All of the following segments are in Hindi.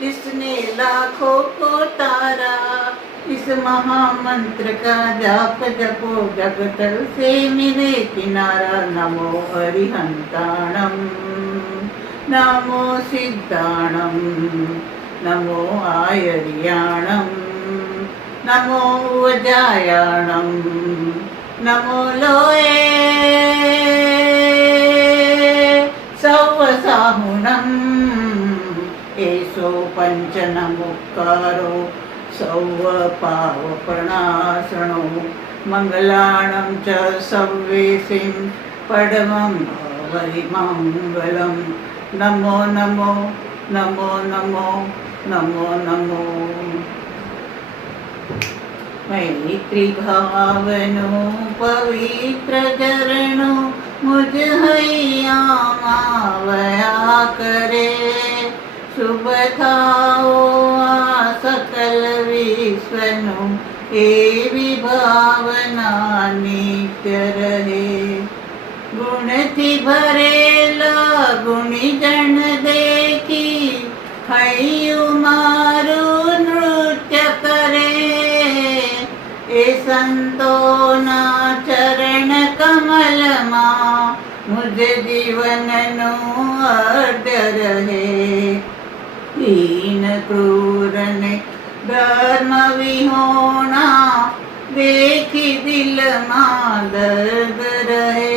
जिसने लाखों को तारा। इस महामंत्र का जाप जपो जगतल से मिले किनारा। नमो अरिहंताणम नमो सिद्धाणम नमो आयर्याणम नमो वजायाणम नमो लोये सौवसाहुणम् एषो पञ्चनमुक्कारो सौवपावपणासनो मङ्गलाणं च सव्वेसिं पडमं वरिमङ्गलं नमो नमो नमो नमो नमो नमो मैत्री भावनो पवित्र झरणो मुझ हैया मावया करे। शुभ थाओ आ सकल विश्वनो एवी भावना नित्य रहे। गुणथी भरेला गुणीजन देखी हૈયું મારું નૃત્ય કરે। એ સંતોના ચરણ કમલમાં મુજ જીવનનો અર્ધ રહે। દીન ક્રૂરને ધર્મ વિહોણા દેખી દિલમાં દર્દ રહે।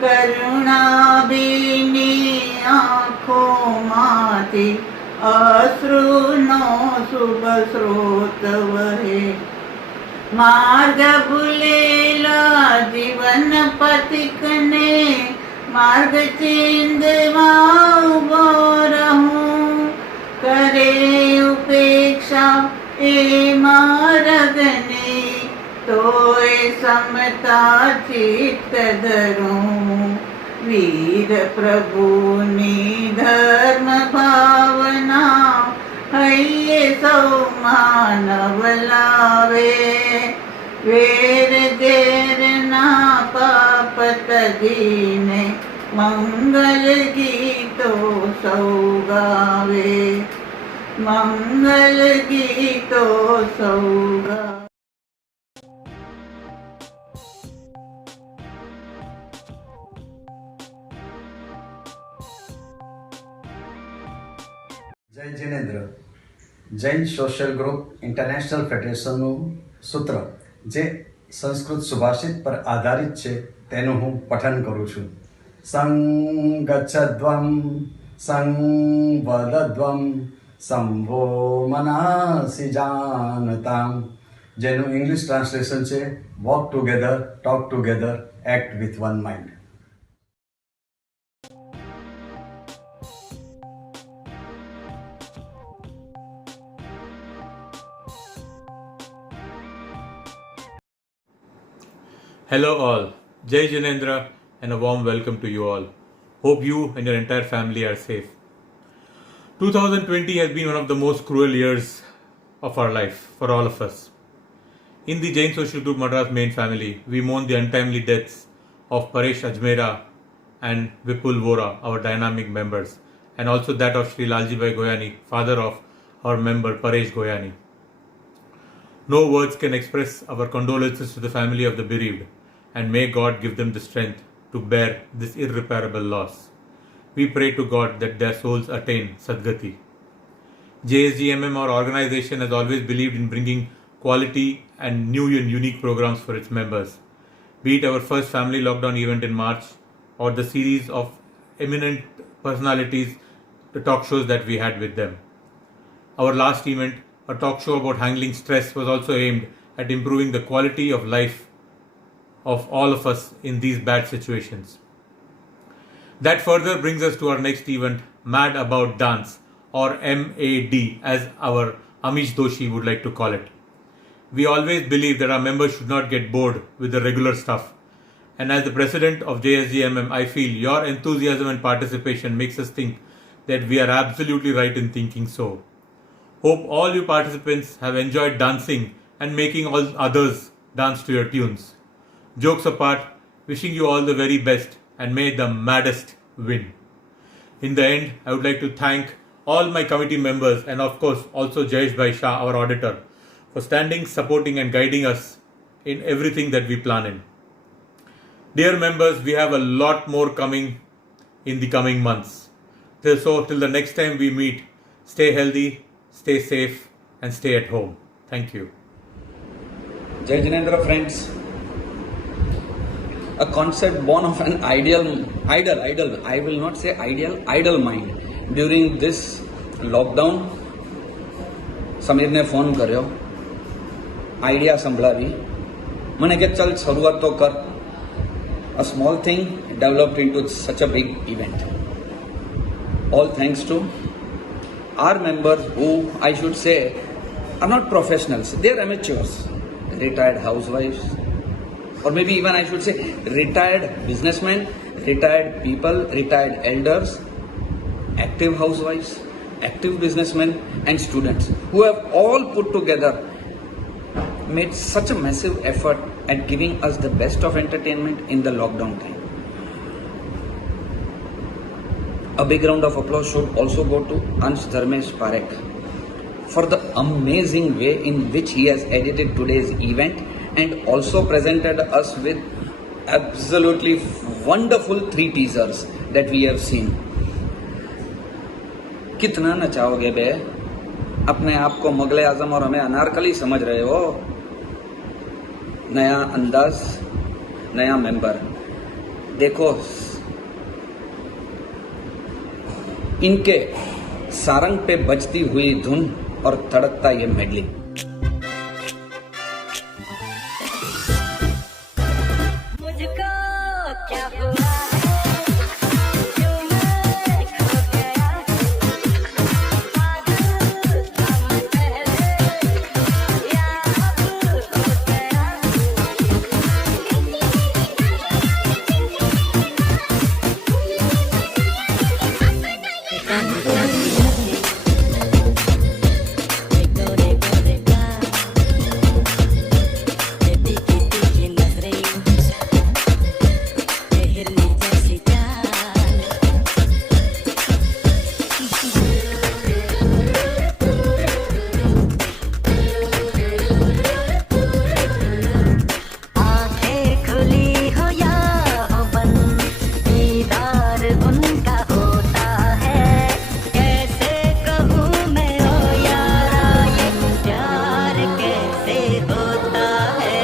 કરુણા બીની આંખોમાંથી અશ્રુનો શુભ સ્રોત વહે। માર્ગ ભૂલેલા જીવન પથિકને માર્ગ ચીંધવા ઉભો રહું। કરે ઉપેક્ષા એ માર્ગને તોય સમતા ચિત્ત ધરું। વીર પ્રભુની ધર્મ ભાવના હૈયે સૌ માનવ લાવે। વેર ઝેર ના પાપ તજીને મંગલ ગીતો સૌ ગાવે। મંગલ ગીતો સૌ ગાવે। જય Jinendra Jain social group international ફેડરેશનનું સૂત્ર જે સંસ્કૃત સુભાષિત પર આધારિત છે તેનું હું પઠન કરું છું। સંગચ્છદ્વમ સંવદદ્વમ સંભો મનાસી જાનતામ, જેનું ઇંગ્લિશ ટ્રાન્સલેશન છે walk together, talk together, act with one mind. Hello all, Jai Jinendra and a warm welcome to you all. Hope you and your entire family are safe. 2020 has been one of the most cruel years of our life for all of us. In the Jain Social Group Madras main family, we mourn the untimely deaths of Paresh Ajmera and Vipul Vora, our dynamic members, and also that of Sri Lalji Bhai Goyani, father of our member Paresh Goyani. No words can express our condolences to the family of the bereaved, and may God give them the strength to bear this irreparable loss. We pray to God that their souls attain Sadgati. JSGMM, our organization, has always believed in bringing quality and new and unique programs for its members. Be it our first family lockdown event in March or the series of eminent personalities, the talk shows that we had with them. Our last event, a talk show about handling stress, was also aimed at improving the quality of life of all of us in these bad situations. That further brings us to our next event, Mad About Dance, or MAD, as our Amish Doshi would like to call it. We always believe that our members should not get bored with the regular stuff. And as the president of JSGMM, I feel your enthusiasm and participation makes us think that we are absolutely right in thinking so. Hope all you participants have enjoyed dancing and making all others dance to your tunes. Jokes apart, wishing you all the very best and may the maddest win. In the end, I would like to thank all my committee members, and of course also Jayesh Bhai Shah, our auditor, for standing, supporting and guiding us in everything that we plan in. Dear members, we have a lot more coming in the coming months. So till the next time we meet, stay healthy, stay safe and stay at home. Thank you. Jai Jinendra friends. A concept born of an idle, I will not say idle mind. During this lockdown, સમીરને ફોન કર્યો, આઈડિયા સંભળાવી, મને કે ચલ શરૂઆત તો કર. A small thing developed into such a big event. All thanks to our members who, I should say, are not professionals, they are amateurs, retired housewives, or maybe even I should say retired businessmen, retired people, retired elders, active housewives, active businessmen and students who have all put together made such a massive effort at giving us the best of entertainment in the lockdown time. A big round of applause should also go to Ansh Dharmesh Parekh for the amazing way in which he has edited today's event and also presented us with absolutely wonderful 3 teasers that we have seen. कितना नचाओगे बे? अपने आप को मुगले आजम और हमें अनारकली समझ रहे हो? नया अंदाज, नया मेंबर. देखो इनके सारंग पे बजती हुई धुन और तड़कता ये मेडलिंग. मुझको क्या हुआ जो मैं खो गया पागल हम पहले या अब हो गया आंखें खुली हो या हो बंद दीदार उनका होता है कैसे कहूँ मैं ओ यारा ये प्यार कैसे होता है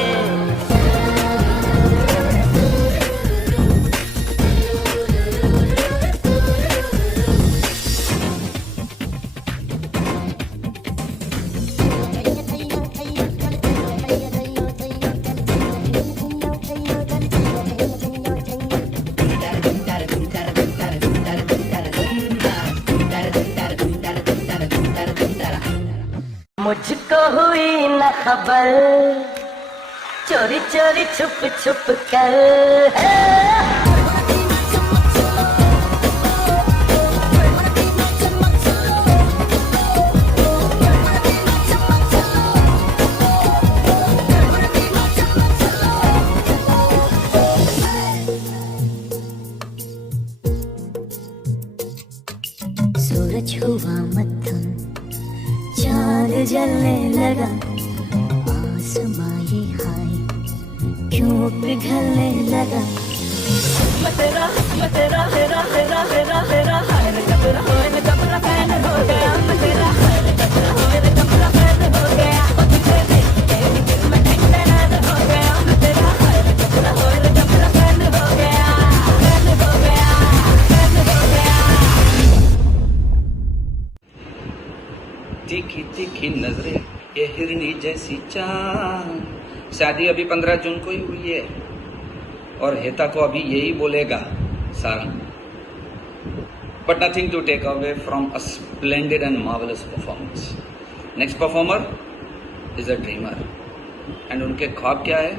मुझको हुई न खबर चोरी चोरी छुप छुप कर सूरज हुआ मत्थम चांद जलने लगा आसमां ये हाय क्यों पिघलने लगा मतेरा मतेरा हेरा हेरा हेरा हेरा हाय रे कपड़ा होए रे कपड़ा फैन हो गया मतेरा हाय रे कपड़ा होए रे कपड़ा फैन हो गया तुझे देख के दिल में ठंडा हो गया मतेरा हाय रे कपड़ा होए रे कपड़ा फैन हो गया फैन हो गया फैन हो गया तीखी तीखी नजरें ये हिरनी जैसी चाल. शादी अभी 15 जून को ही हुई है और हेता को अभी यही बोलेगा Sarang. But nothing to take away from a splendid and marvelous performance. Next performer is a dreamer. And उनके ख्वाब क्या है?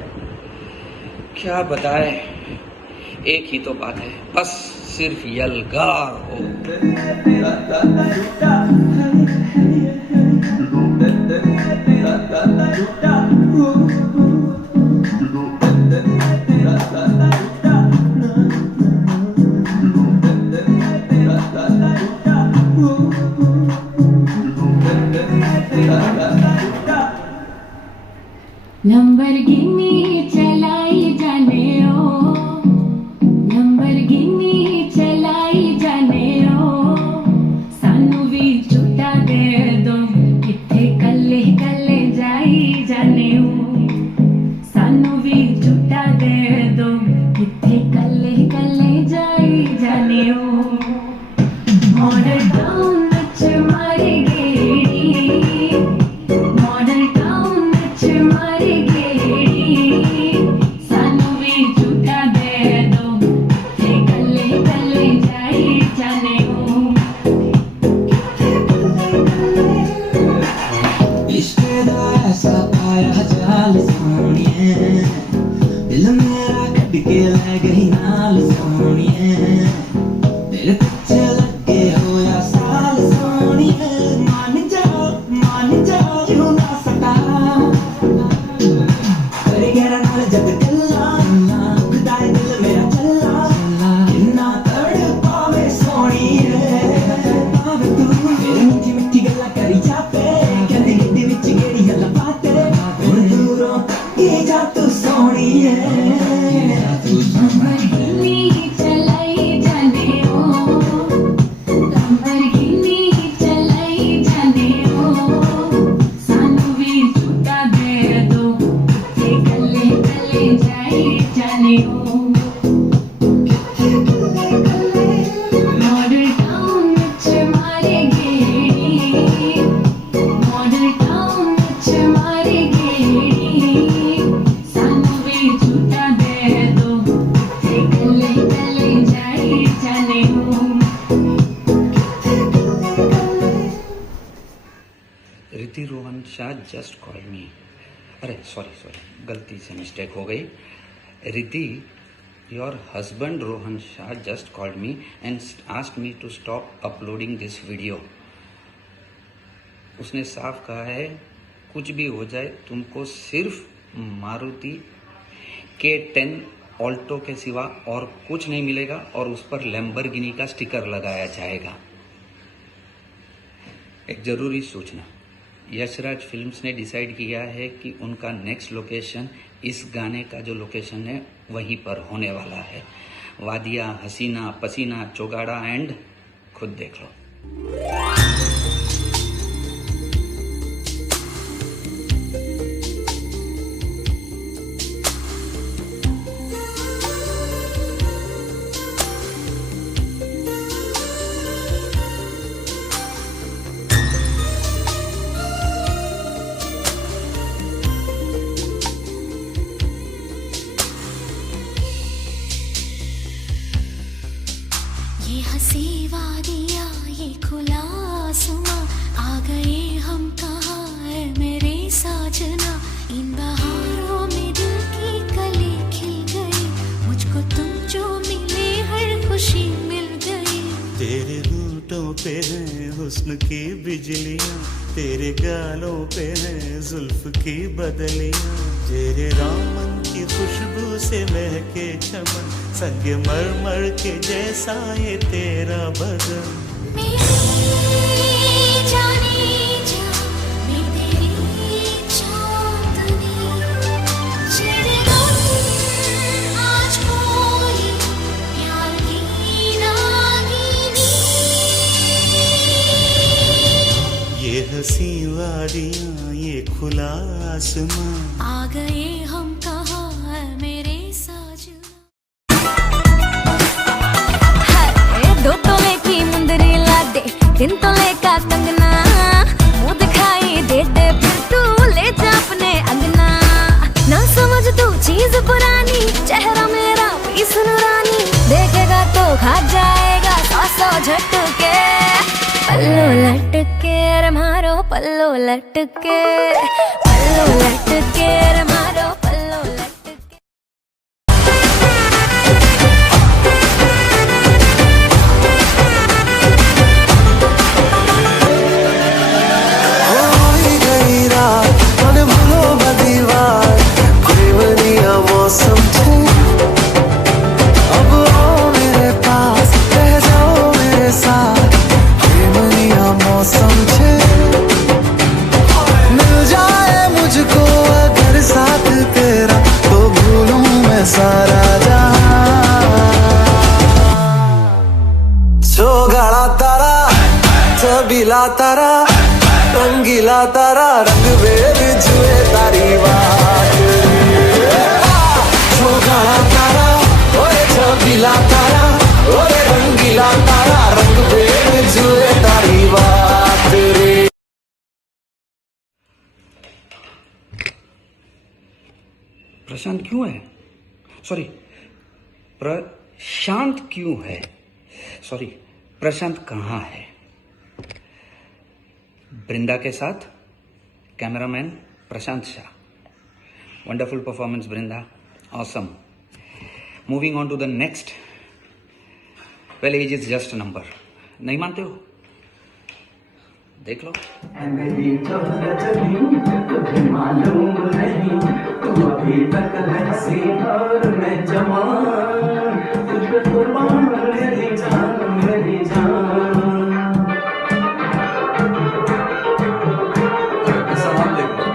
क्या बताए? एक ही तो बात है, बस सिर्फ यलगार हो. दे दो किथे कले कले जाई जाने ओ मॉडल टाउन विच मारी गेड़ी मॉडल टाउन विच मारी गेड़ी सानू भी झूठा दे दो किथे कले कले जाई जाने ओ इश्क दा ऐसा पाया जाल सोनिए दिल मेरा कट के ले गई नाल सोनिए तेरे पीछे लगे होया साल सोनिए मान जाओ क्यों ना सका तेरे गहरा नाल जग गल्ला खुदाए दिल मेरा चला किन्ना तड़पावे सोनिए पावे तू मेरी मीठी मीठी गल्ला करी जापे कहंदी गिड्डी विच गेड़ी गल्ला पाते हुण दूरों तक्की जा तू सोनिए लंबरगिनी चलाई जाने ओ लंबरगिनी चलाई जाने ओ सानू भी झूठा दे दो किथे कले कले जाई जाने ओ मॉडल टाउन विच मारे गेड़ी मॉडल टाउन विच मारे गेड़ी सानू भी झूठा दे दो किथे कले कले जाई जाने ओ Riti Rohan Shah just called me, अरे सॉरी गलती से मिस्टेक हो गई. Riti, your husband Rohan Shah just called me and asked me to stop uploading this video. उसने साफ कहा है कुछ भी हो जाए तुमको सिर्फ मारुति K10 ऑल्टो के सिवा और कुछ नहीं मिलेगा और उस पर लैम्बोर्गिनी का स्टिकर लगाया जाएगा. एक जरूरी सूचना, यशराज फिल्म्स ने डिसाइड किया है कि उनका नेक्स्ट लोकेशन इस गाने का जो लोकेशन है वहीं पर होने वाला है. वादिया, हसीना, पसीना, चौगाड़ा एंड खुद देख लो. ये हंसी वादियाँ ये खुला आसमां आ गए हम कहाँ है मेरे साजना. इन बहारों में दिल की कली खिल गई मुझको तुम जो मिले हर खुशी मिल गई. तेरे होठों पे है हुस्न की बिजलियाँ तेरे गालों पे है जुल्फ की बदलियाँ तेरे दामन की खुशबू से महके चमन संग मरमर के जैसा ये तेरा बदन. मेरी जाने जा मैं तेरी चांदनी तेरे गम आज कोई प्यार की नागिनी. ये हंसी वादियाँ ये खुला आसमां आ गए हम कहाँ है मेरे साजना. दो तोले की मुंदरी ला दे 3 तोले का कंगना मुँह दिखाई दे दे फिर तू ले जा अपने अंगना. ना समझ तू चीज पुरानी चेहरा मेरा पीस नूरानी देखेगा तो खा जाएगा 100 झटके. पल्लो लटके रे मारो पल्लो लटके पल्लो लटके रे मारो पल्लो लटके. होई गई रात मन भूलो बदीवार प्रेमनिया मौसम छे अब आओ मेरे पास रह जाओ मेरे साथ प्रेमनिया मौसम छे मिल जाए मुझको अगर साथ प्रशांत क्यों है? सॉरी, प्रशांत क्यों है? सॉरी, प्रशांत कहाँ है? बृंदा के साथ cameraman Prashant Shah. Wonderful performance Brinda, awesome. Moving on to the next. Well, age is just a number. नहीं मानते हो? देख लो. मेरी दौलत भी तुझे मालूम नहीं, तू अभी तक है सीधा और मैं जवान, तुझ पे कुर्बान मेरी जान, मेरी जान. ऐसा नाम देख लो.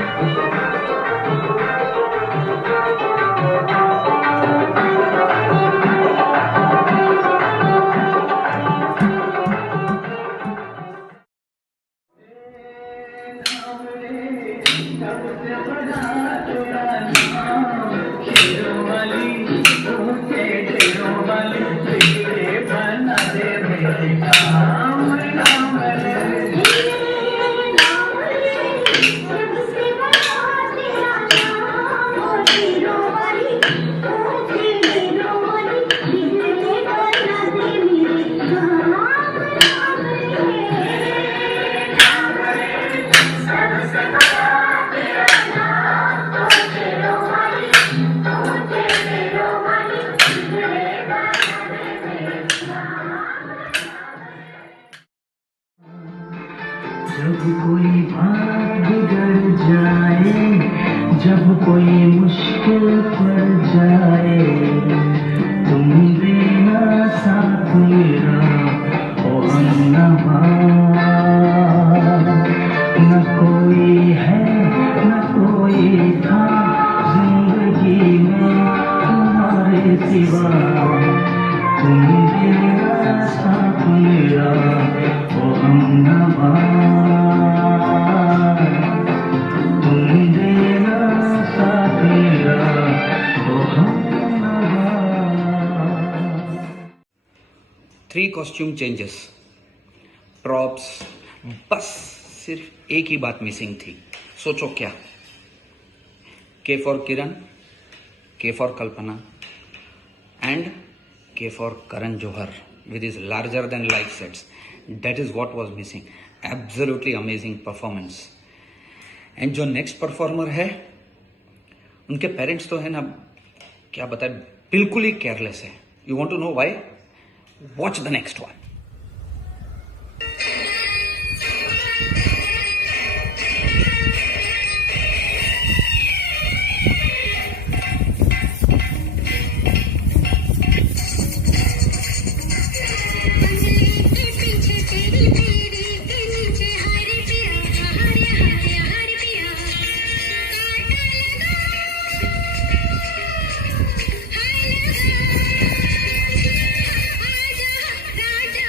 जब कोई बात बिगड़ जाए, जब कोई मुश्किल पड़ जाए, तुम देना साथ मेरा ओ अन्नबा. न कोई है न कोई था जिंदगी में तुम्हारे सिवा, तुम देना साथ मेरा ओ अन्नबा. तुम देना साथ मेरा ओ अन्नबा. 3 कॉस्ट्यूम चेंजेस, प्रॉप्स, बस सिर्फ एक ही बात मिसिंग थी. सोचो क्या? के for Kiran, K for Kalpana and K for Karan Johar with his larger than life sets. That is what was missing. Absolutely amazing performance. And जो नेक्स्ट परफॉर्मर है, उनके पेरेंट्स तो है ना, क्या बताए, बिल्कुल ही केयरलेस है. You want to know why? Watch the next one. राजा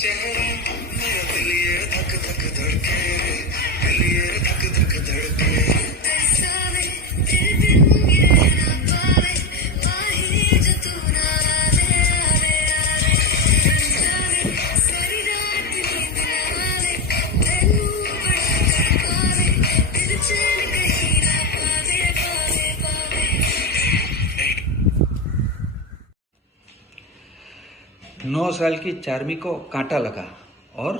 चेहरे मेरा दिल ये धक धक धड़के, दिल ये धक धक धड़के। तरसावे तेरे बिन ये ना पावे, माही जो तू ना आवे आवे आवे। तरसावे सारी रात नींद ना आवे, तेनू बड़ा तड़पावे, दिल चैन कहीं ना पावे पावे पावे। 9 साल की चार्मी को कांटा लगा और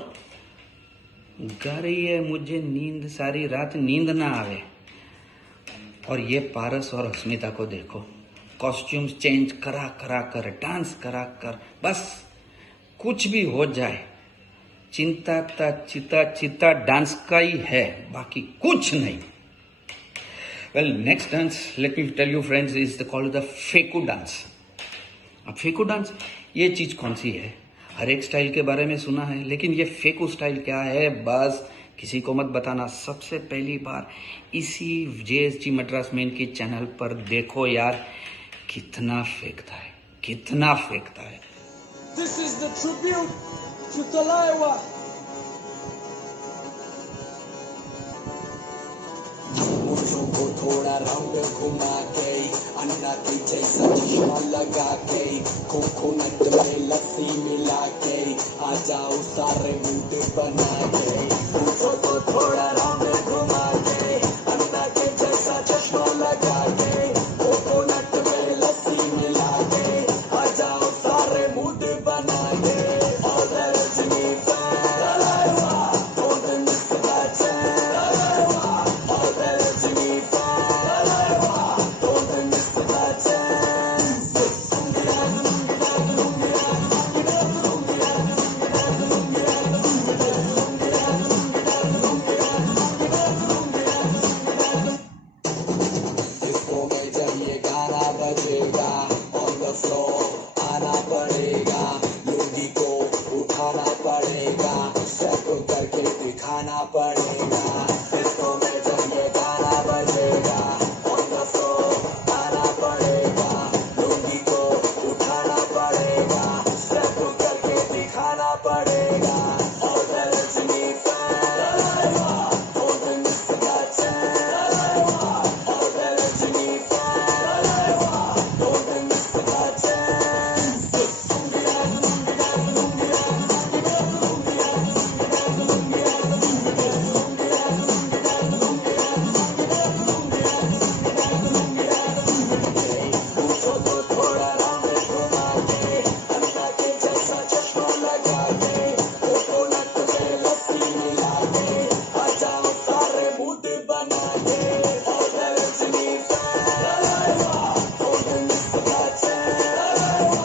गा रही है मुझे नींद सारी रात नींद ना आवे। और ये पारस और अस्मिता को देखो, कॉस्ट्यूम्स चेंज करा करा कर, डांस करा कर, बस कुछ भी हो जाए चिंता चिता चिता डांस का ही है, बाकी कुछ नहीं। Well, next dance let me tell you friends is called the Feku dance. अब फेकू डांस ये चीज कौन सी है? हर एक स्टाइल के बारे में सुना है, लेकिन ये फेकू स्टाइल क्या है बस किसी को मत बताना। सबसे पहली बार इसी JSG मद्रास मेन की चैनल पर देखो यार, कितना फेंकता है, कितना फेंकता है। This is the tribute to Talaiwa. मुझों को थोड़ा राउंड घुमा के, अन्ना की जैसा चश्मा लगा के, कोकोनट में लस्सी मिला के, आ जाओ सारे मूड बना के। मुझों को थोड़ा राउंड घुमा के, अन्ना के जैसा चश्मा लगा के, कोकोनट में लस्सी मिला के, आ जाओ सारे मूड बना के। All the Rajni fans, Talaiwa, don't miss the chance. All the Rajni fans, Talaiwa, don't miss the chance. इसको में जब ये गाना बजेगा, on the floor आना पड़ेगा, लुंगी को उठाना पड़ेगा, स्टेप करके दिखाना पड़ेगा। इसको में जब ये गाना बजेगा, on the floor आना पड़ेगा, लुंगी को उठाना पड़ेगा, स्टेप करके दिखाना पड़ेगा। All the Rajni fans, Talaiwa, don't miss the chance. All the Rajni fans, Talaiwa, don't miss the chance. मुझो को थोड़ा राउंड घुमा के, अन्ना के जैसा चश्मा लगा के, कोकोनट में लस्सी मिला के, आ जाओ सारे मूड बना के। All the Rajni fans, Talaiwa, don't miss the chance.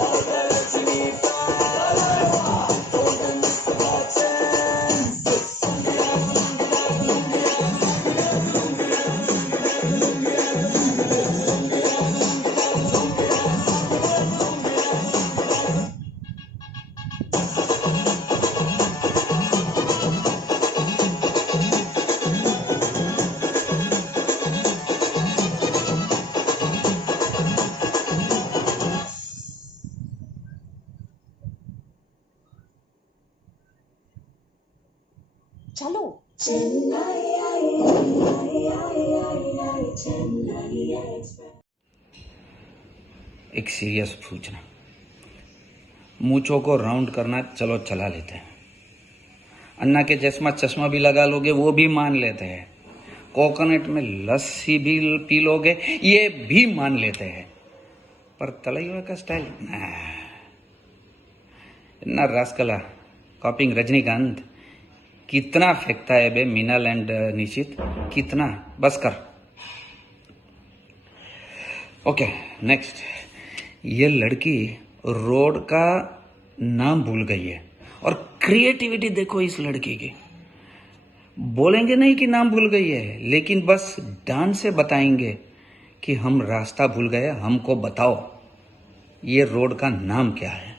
All the Rajni fans, Talaiwa, don't miss the chance. चलो एक सीरियस सूचना, मूंछों को राउंड करना चलो चला लेते हैं, अन्ना के जैसा चश्मा भी लगा लोगे वो भी मान लेते हैं, कोकोनट में लस्सी भी पी लोगे ये भी मान लेते हैं, पर तलैया का स्टाइल ना। रास्कला कॉपिंग रजनीकांत कितना फेंकता है बे मीनाल एंड निशित, कितना, बस कर। ओके नेक्स्ट, ये लड़की रोड का नाम भूल गई है और क्रिएटिविटी देखो इस लड़की की। बोलेंगे नहीं कि नाम भूल गई है, लेकिन बस डांस से बताएंगे कि हम रास्ता भूल गए, हमको बताओ ये रोड का नाम क्या है।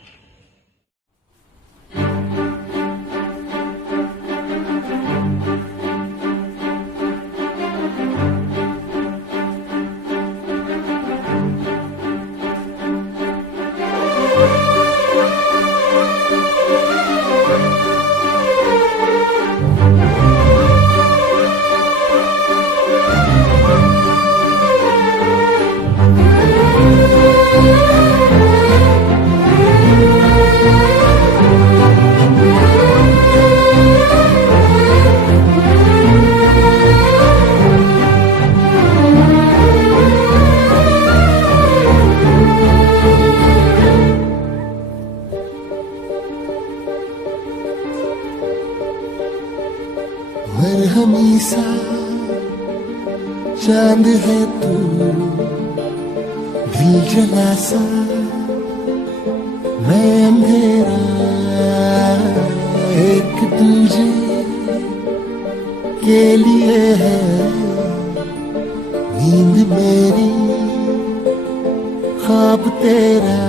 मरहमी सा चांद है तू, दिल जला सा मैं अंधेरा, एक दूजे के लिए है नींद मेरी, ख्वाब तेरा।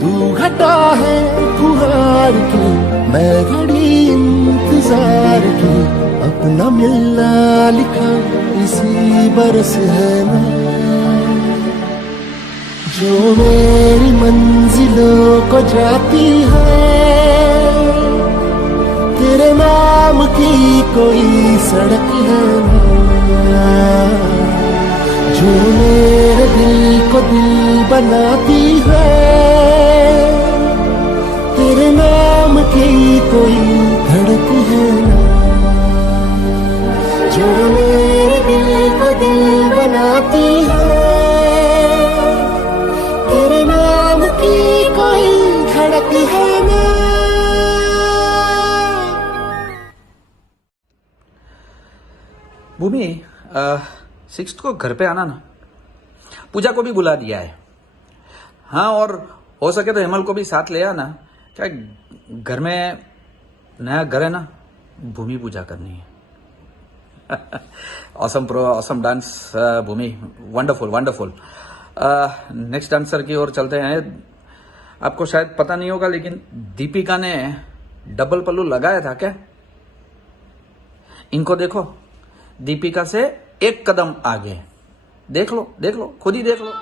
तू घटा है फुहार की, मैं घड़ी इंतजार की, अपना मिलना लिखा इसी बरस है मैं, जो मेरी मंजिलों को जाती है। तेरे नाम की कोई सड़क है ना, जो मेरे दिल को दिल बनाती है। तेरे नाम की कोई धड़क है ना, जो मेरे दिल को दिल बनाती है। तेरे नाम की कोई धड़क है ना। भूमि 6th को घर पे आना ना, पूजा को भी बुला दिया है। हाँ, और हो सके तो हेमल को भी साथ ले आना। क्या घर में नया घर है ना, भूमि पूजा करनी है। ऑसम डांस भूमि, वंडरफुल वंडरफुल। नेक्स्ट डांसर की ओर चलते हैं। आपको शायद पता नहीं होगा, लेकिन दीपिका ने डबल पल्लू लगाया था क्या? इनको देखो, दीपिका से एक कदम आगे। देख लो, खुद ही देख लो।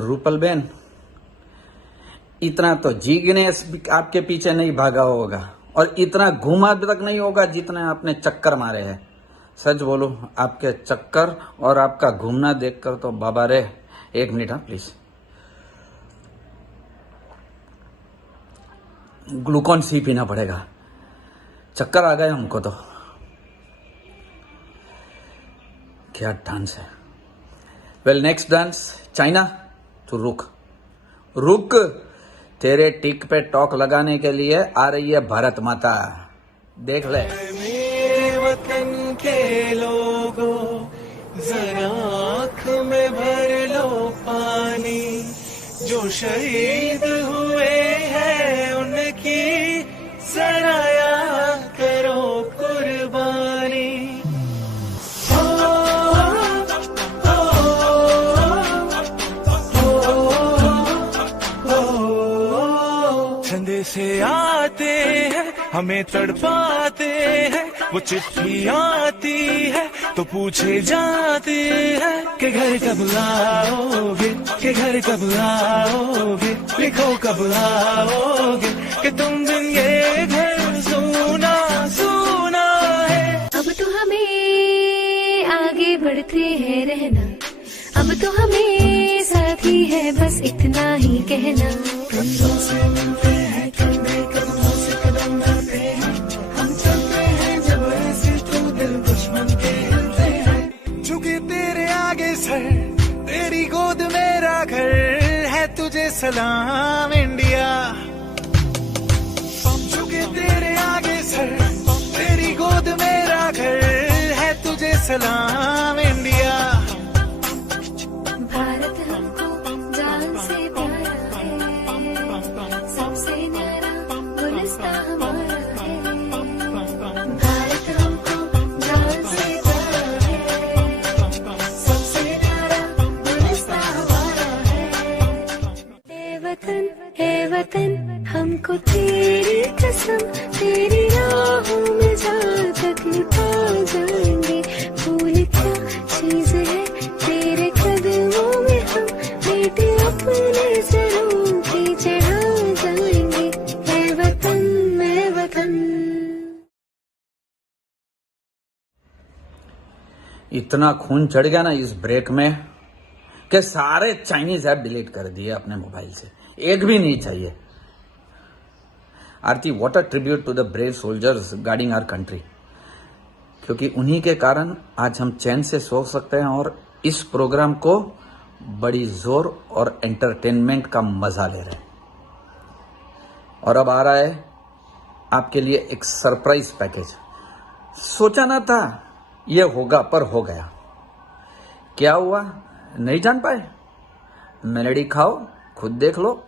रूपल बेन, इतना तो जीग्नेस आपके पीछे नहीं भागा होगा, और इतना घूमा तक नहीं होगा जितना आपने चक्कर मारे हैं। सच बोलो, आपके चक्कर और आपका घूमना देखकर तो बाबा रे। 1 मिनट, हाँ प्लीज। ग्लूकॉन सी पीना पड़ेगा, चक्कर आ गए हमको तो। क्या डांस है। Well next dance China to रुक। रुक, तेरे टिक पे टॉक लगाने के लिए आ रही है भारत माता, देख ले। मेरे वतन के लोगों जरा आँख में भर लो पानी, जो शहीद हुए हैं उनकी जरा याद करो कुर्बानी। से आते हैं हमें तड़पाते हैं, वो चिट्ठी आती है तो पूछे जाते हैं कि घर कब आओगे, कि घर कब आओगे, लिखो कब आओगे कि तुम दिन ये घर सुना सुना है। अब तो हमें आगे बढ़ते हैं रहना, अब तो हमें साथी है बस इतना ही कहना। कंधों से मिलते हैं कंधे, कदमों से कदम मिलते हैं, हम चलते हैं जब ऐसे तो दिल दुश्मन के हिलते हैं। झुके तेरे आगे सर, तेरी गोद मेरा घर है, तुझे सलाम इंडिया। झुके तेरे आगे सर, तेरी गोद मेरा घर है, तुझे सलाम इंडिया। भारत हमको जान से प्यारा है, सबसे न्यारा गुलिस्तां हमारा है। भारत हमको जान से प्यारा है, सबसे न्यारा गुलिस्तां हमारा है। हे वतन हमको तेरी कसम, तेरी राहों में जहाँ तक लुटा जाएंगे। फूल क्या चीज है तेरे कदमों में, हम बेटे अपने सरों पे चढ़ा जाएंगे। है वतन मैं वतन। इतना खून चढ़ गया ना इस ब्रेक में कि सारे चाइनीज ऐप डिलीट कर दिए अपने मोबाइल से, एक भी नहीं चाहिए। Aarti, what a tribute to the brave soldiers guarding our country, क्योंकि उन्हीं के कारण आज हम चैन से सो सकते हैं और इस प्रोग्राम को बड़ी जोर और एंटरटेनमेंट का मजा ले रहे हैं। और अब आ रहा है आपके लिए एक सरप्राइज पैकेज। सोचा ना था ये होगा पर हो गया। क्या हुआ नहीं जान पाए? मेलेडी खाओ, खुद देख लो।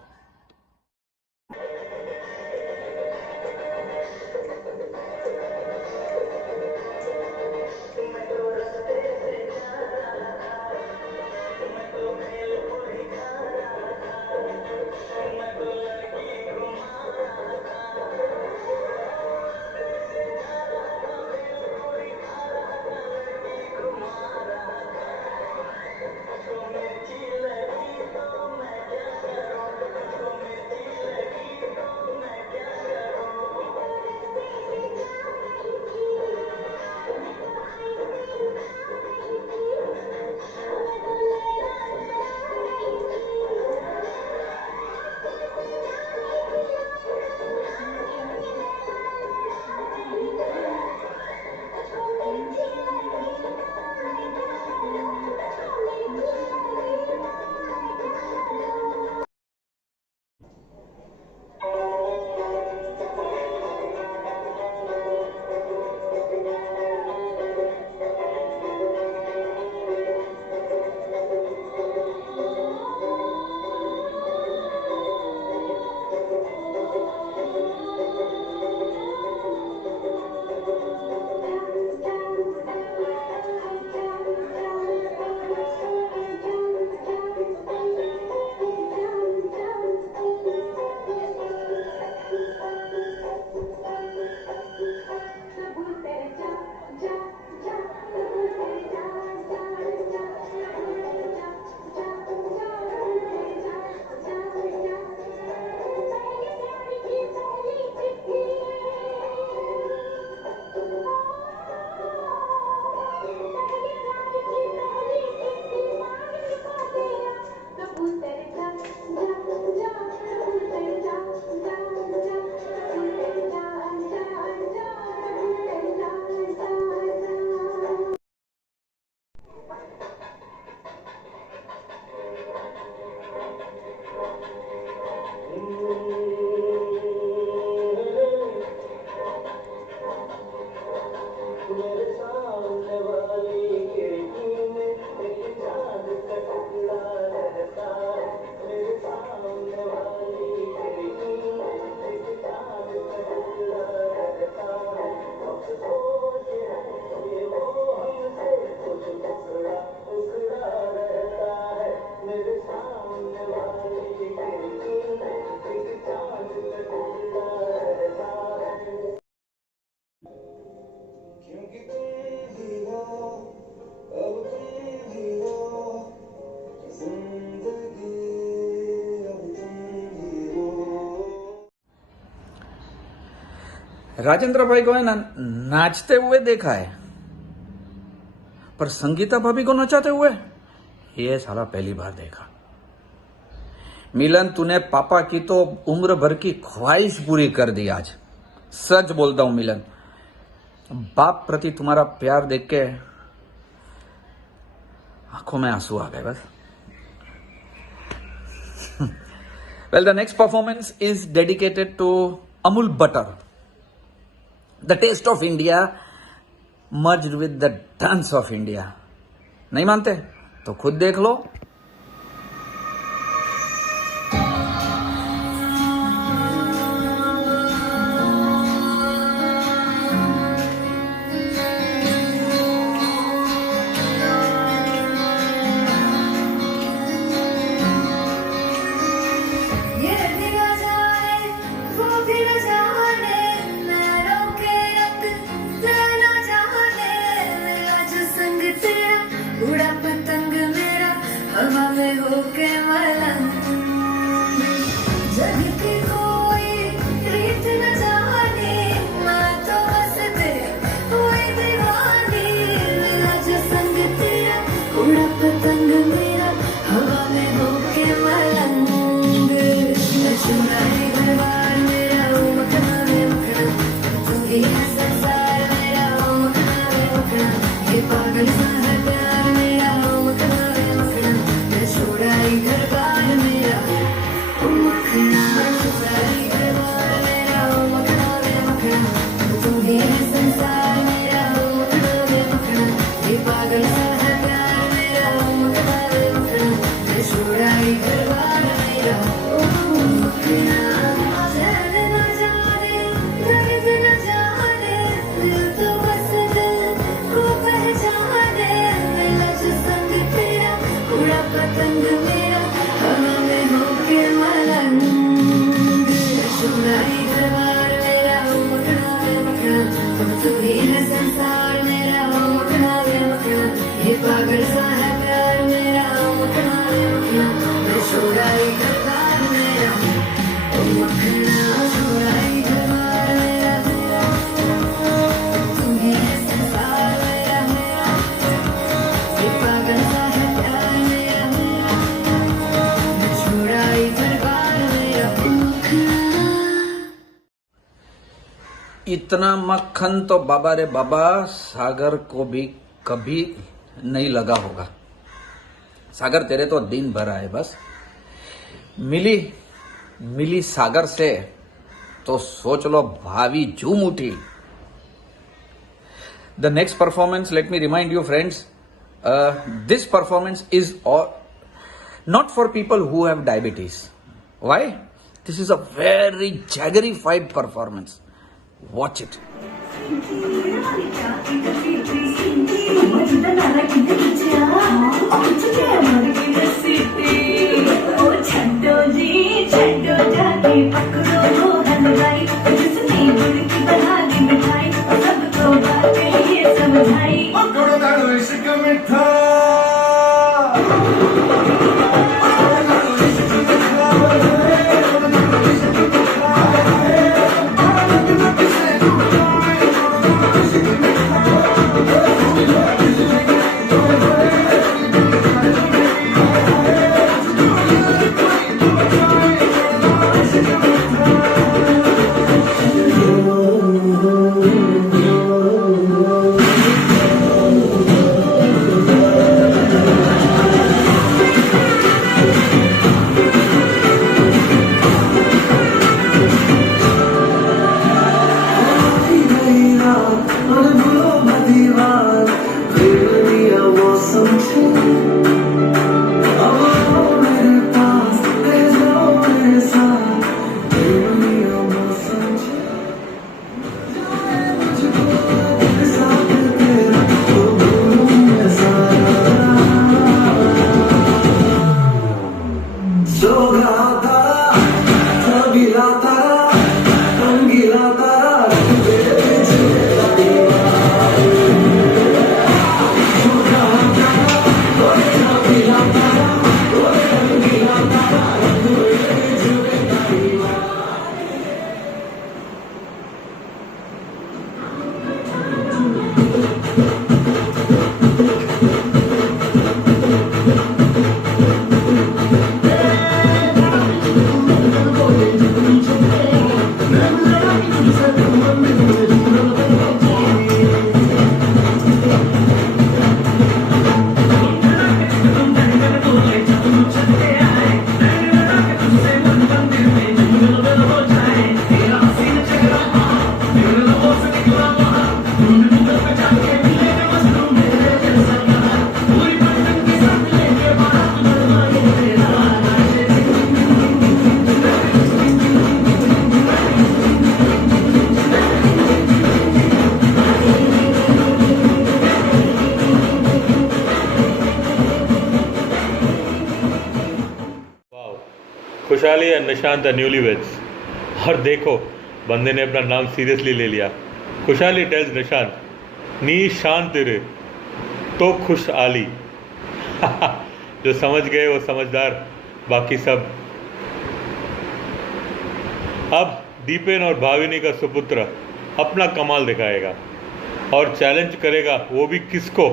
मेरे सामने वाली खिड़की में एक चांद का टुकड़ा रहता है मेरे सामने वाली खिड़की में एक चांद का टुकड़ा रहता है अफसोस है कि वो हमसे कुछ टुकड़ा टुकड़ा रहता है मेरे सामने वाली खिड़की में एक चांद का टुकड़ा रहता है क्योंकि तुम ही हो अब तुम ही हो जिंदगी अब तुम ही हो राजेंद्र भाई को है ना नाचते हुए देखा है, पर संगीता भाभी को नचाते हुए ये साला पहली बार देखा। मिलन, तूने पापा की तो उम्र भर की ख्वाहिश पूरी कर दी आज। सच बोलता हूं मिलन, बाप प्रति तुम्हारा प्यार देख के आंखों में आंसू आ गए बस। Well, the next performance is dedicated to Amul Butter. The taste of India merged with the dance of India. नहीं मानते तो खुद देख लो। ये भी न जाए वो भी न जाने नैनों के रंग नैना जाने मेरा जो संग तेरा उड़ा पतंग मेरा हवा में होके मलंग जग की कोई रीत न जाने मैं तो बस तेरे हुई दीवानी मेरा जो संग तेरा उड़ा पतंग मेरा हवा में होके मलंग चुराए घरबार मेरा ओ मखना में मखना तू ही है संसार मेरा ओ मखना में मखना ये पागल सा है प्यार मेरा ओ मखना में मखना मैं चुराई घरबार मेरा ओ मखना चुराई घरबार मेरा ओ मखना में मखना तू ही है संसार मेरा ओ मखना में मखना ये पागल सा है प्यार मेरा ओ मखना में मखना मैं चुराई घरबार मेरा पतंग मेरा हवा में होके मलंग चुराई घरबार मेरा ओ मखना में मखना तू ही है संसार मेरा ओ मखना में मखना ये पागल सा है प्यार मेरा ओ मखना में मखना मैं चुराई घरबार मेरा ओ मखना चुराई घरबार मेरा तू ही है संसार मेरा ये पागल सा है प्यार मेरा मैं चुराई घरबार मेरा ओ मखना इतना मक्खन तो बाबा रे बाबा सागर को भी कभी नहीं लगा होगा। सागर तेरे तो दिन भर आए बस। मिली सागर से तो सोच लो भावी झूम उठी। The next performance, let me remind you friends, this performance is not for people who have diabetes. Why? This is a very jaggerified performance. Watch it. खुशहाली एंड निशांत आर न्यूलीवेड्स। और देखो बंदे ने अपना नाम सीरियसली ले लिया। खुशहाली टेल्स निशांत, नी शांत रे तो खुशहाली। जो समझ गए वो समझदार, बाकी सब। अब दीपेन और भाविनी का सुपुत्र अपना कमाल दिखाएगा और चैलेंज करेगा, वो भी किसको?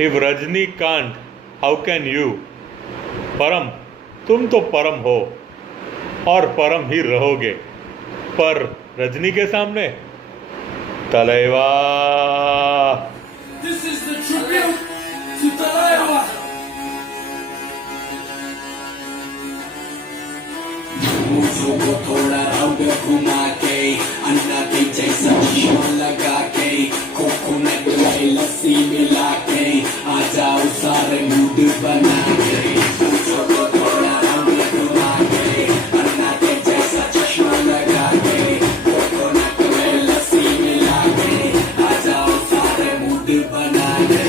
If Rajni can't how can you? परम, तुम तो परम हो और परम ही रहोगे, पर रजनी के सामने तलैवा। This is the tribute to Talaiwa. मूंछों को थोड़ा रंग घुमा के, अन्ना के जैसा चश्मा लगा के, कोकोनट में लस्सी मिला के, आ जाओ सारे मूड बना के। मूंछों को थोड़ा रंग घुमा के, अन्ना के जैसा चश्मा लगा के, कोकोनट में लस्सी मिला के, आ जाओ सारे मूड बना के।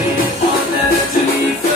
और रजनी से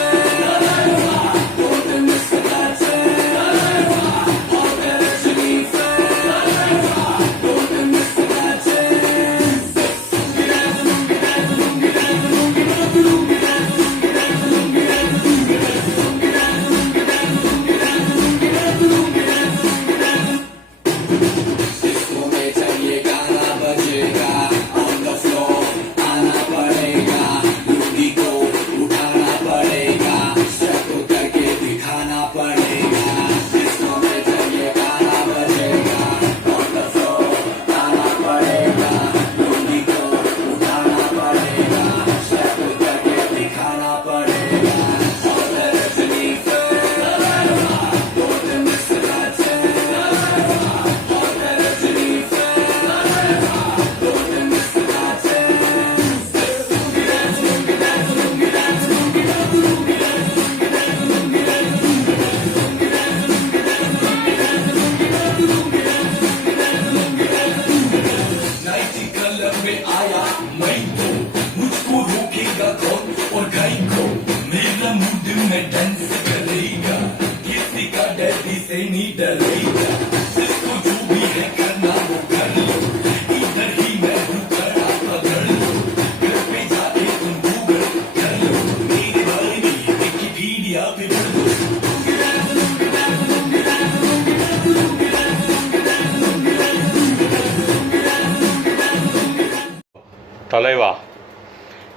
Talaiva.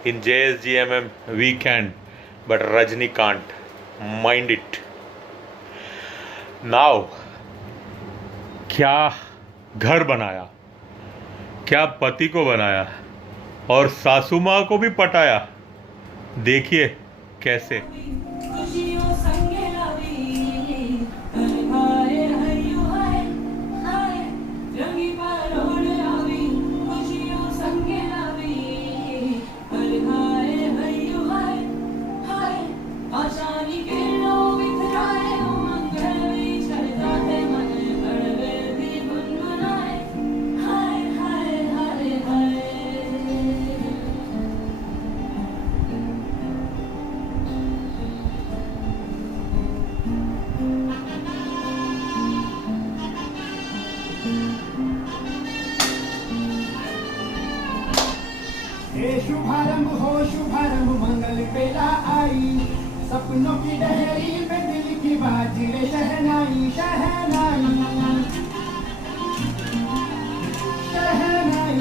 In JSGMM we can, but Rajni can't. Mind it. Now, क्या घर बनाया, क्या पति को बनाया और सासू माँ को भी पटाया। देखिए कैसे। शुभारंभ हो शुभारंभ, मंगल बेला आई, सपनों की डहरी में दिल की बाजी रे शहनाई शहनाई शहनाई।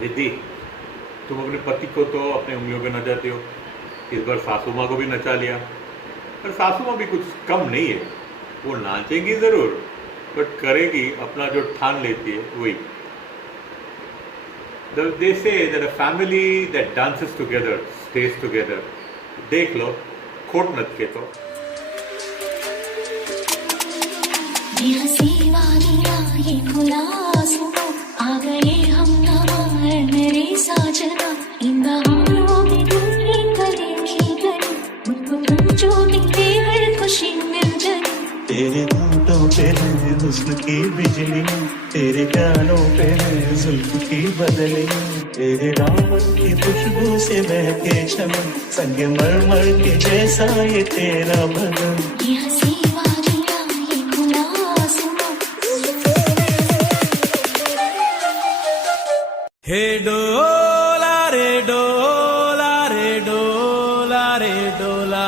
रिद्धि, तुम अपने पति को तो अपने उंगलियों पे नचाते हो, इस बार सासू माँ को भी नचा लिया। पर सासू माँ भी कुछ कम नहीं है, वो नाचेंगी ज़रूर बट करेगी अपना जो ठान लेती है वही। They say that a family that dances together stays together. देख लो, खोट मत के तो. ये हंसी वाली राहें खुला आसमां, आ गए हम हमारे मेरे साजना, इन बहारों में दूरी गली की गली, मुझको तुम जो मिले हर खुशी मिल जाए. तेरे होठों पे है हुस्न की बिजलियां, तेरे गालों पे है जुल्फ की बदलियां, तेरे दामन की खुशबू से महके चमन, संगमरमर के जैसा ये तेरा बदन. ये हंसी वाली राहें खुला आसमां. हे डोला रे डोला रे डोला रे डोला,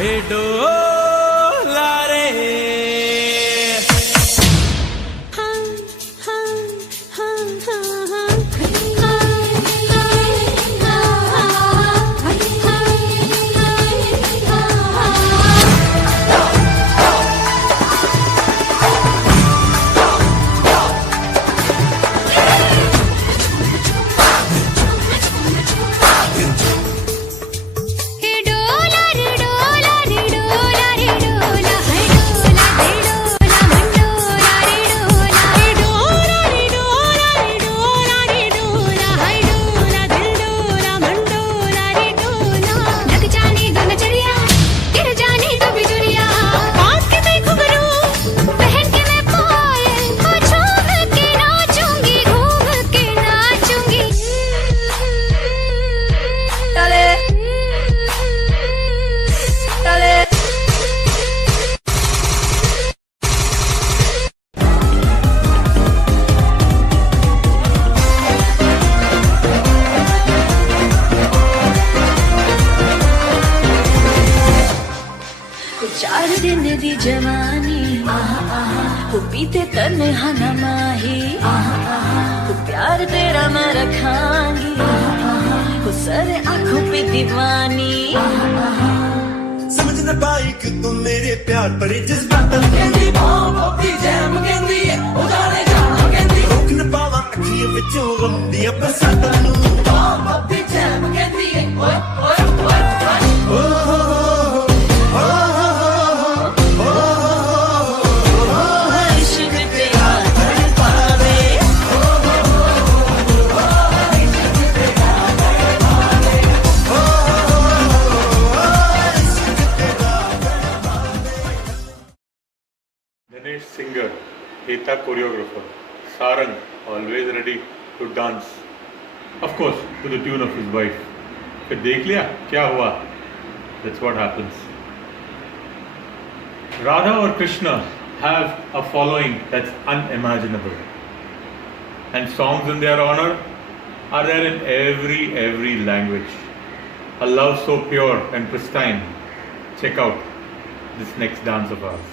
हे डोला रे. हे डोला रे डोला रे डोला रे डोला, हे डोला रे डोला मंडोला रे डोला, हे डोला रे डोला रे डोला रे डोला, हे डोला दिल डोला मंडोला रे डोला. लग जाने दो नजरिया, गिर जाने दो बिजुरिया, बांध के मैं घुंघरू, पहन के मैं पायल, झूम के नाचूंगी, घूम के नाचूंगी. Dale. Dale. चार दिन दी जवानी, वो बीते तन्हा न माही, वो प्यार तेरा मैं रखांगी, वो सर आंखों पे दीवानी. समझ न पाई कि तुम मेरे प्यार पर जज्बात कहंदी, मोहब्बती जैम कहंदी है, उजाले जाना कहंदी, रोक न पावा अखियों विचों गम दियां बरसातां नूं, मोहब्बती जैम कहंदी है, ओए ओए ओए इश्क तेरा तड़पावे. Dinesh singer, Heta choreographer, Sarang always ready to dance. Of course, to the tune of his wife. फिर देख लिया क्या हुआ? That's what happens. Radha or Krishna have a following that's unimaginable. And songs in their honor are there in every language. A love so pure and pristine. Check out this next dance of ours.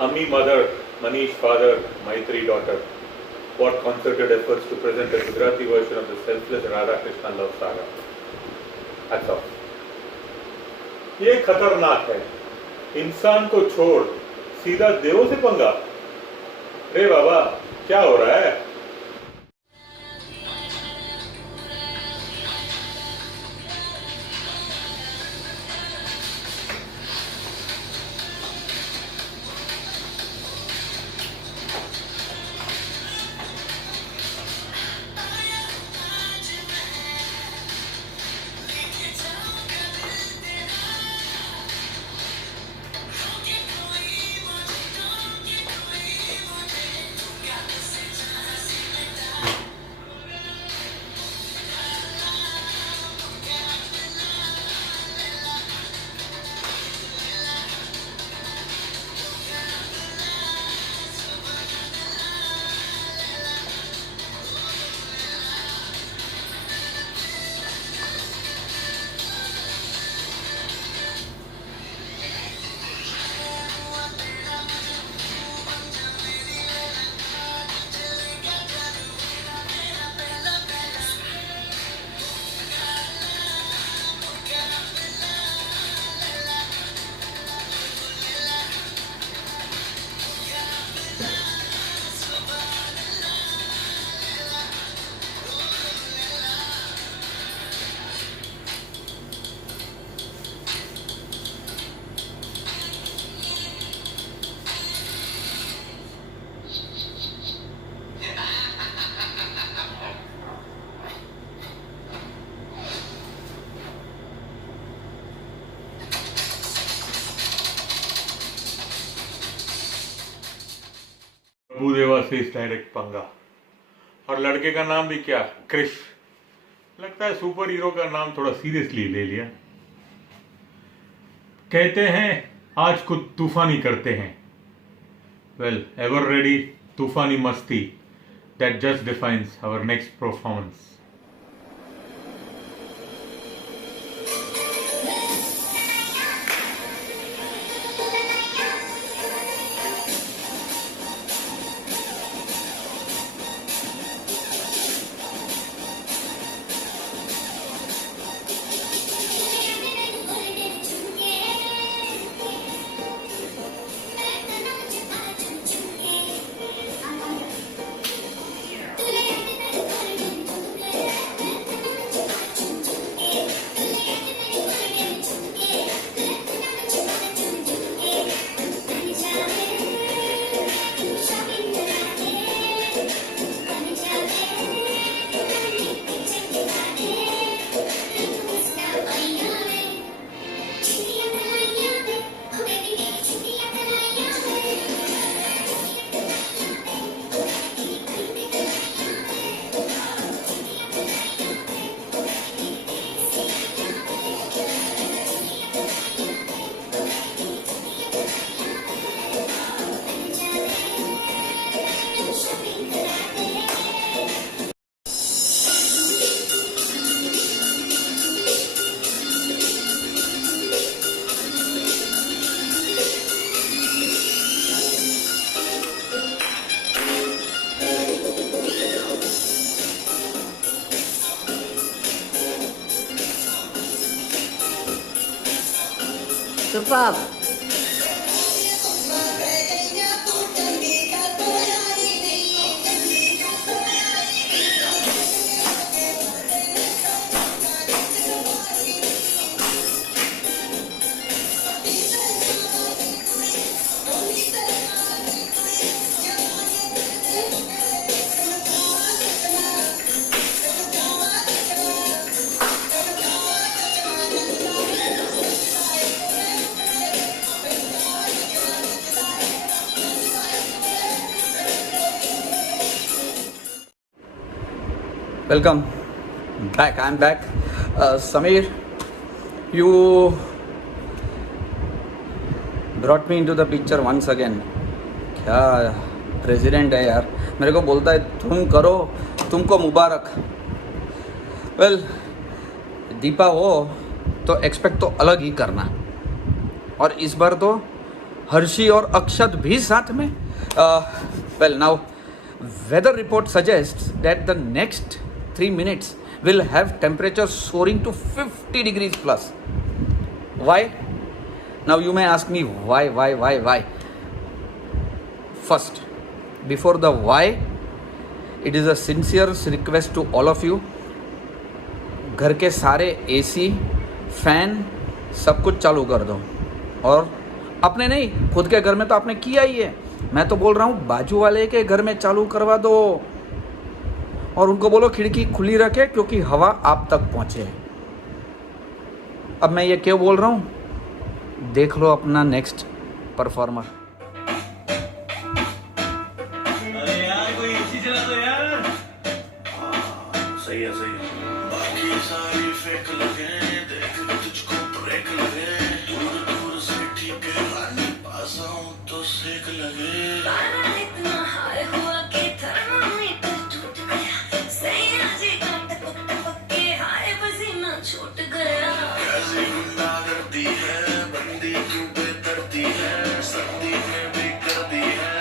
Ami mother, Manish father, Maitri daughter. What concerted efforts to present a Gujarati version of the selfless Radha Krishna love saga. That's all. ये खतरनाक है. इंसान को छोड़ सीधा देवों से पंगा. रे बाबा, क्या हो रहा है? प्रभुदेवा से इस डायरेक्ट पंगा. और लड़के का नाम भी क्या? क्रिश. लगता है सुपर हीरो का नाम थोड़ा सीरियसली ले लिया. कहते हैं आज कुछ तूफानी करते हैं. वेल, एवर रेडी तूफानी मस्ती. That just defines our next performance. Superb. Welcome back. I'm back. Samir, you brought me into the picture once again. क्या प्रेसिडेंट है यार, मेरे को बोलता है तुम करो, तुमको मुबारक. वेल, दीपा हो तो एक्सपेक्ट तो अलग ही करना. और इस बार तो हर्षी और अक्षत भी साथ में. Well, now weather report suggests that the next 3 minutes will have temperature soaring to 50 degrees plus. Why? Now you may ask me why? First, before the why, it is a sincere request to all of you. घर के सारे AC, फैन सब कुछ चालू कर दो. और अपने नहीं, खुद के घर में तो आपने किया ही है. मैं तो बोल रहा हूँ बाजू वाले के घर में चालू करवा दो. और उनको बोलो खिड़की खुली रखे क्योंकि हवा आप तक पहुँचे. अब मैं ये क्यों बोल रहा हूँ, देख लो अपना नेक्स्ट परफॉर्मर. सही है बाकी सारी फेक लगे देख तुझको ब्रेक लगे दूर दूर से ठीक है रानी पास आऊं तो सेक लगे इतना हाय हुआ कि थर्मामीटर टूट गया. सही आज टपक के हाय पसीना छूट गया. कैसी गुंडा करती है बंदी क्यों बेदर्दी है सर्दी में भी कर दी है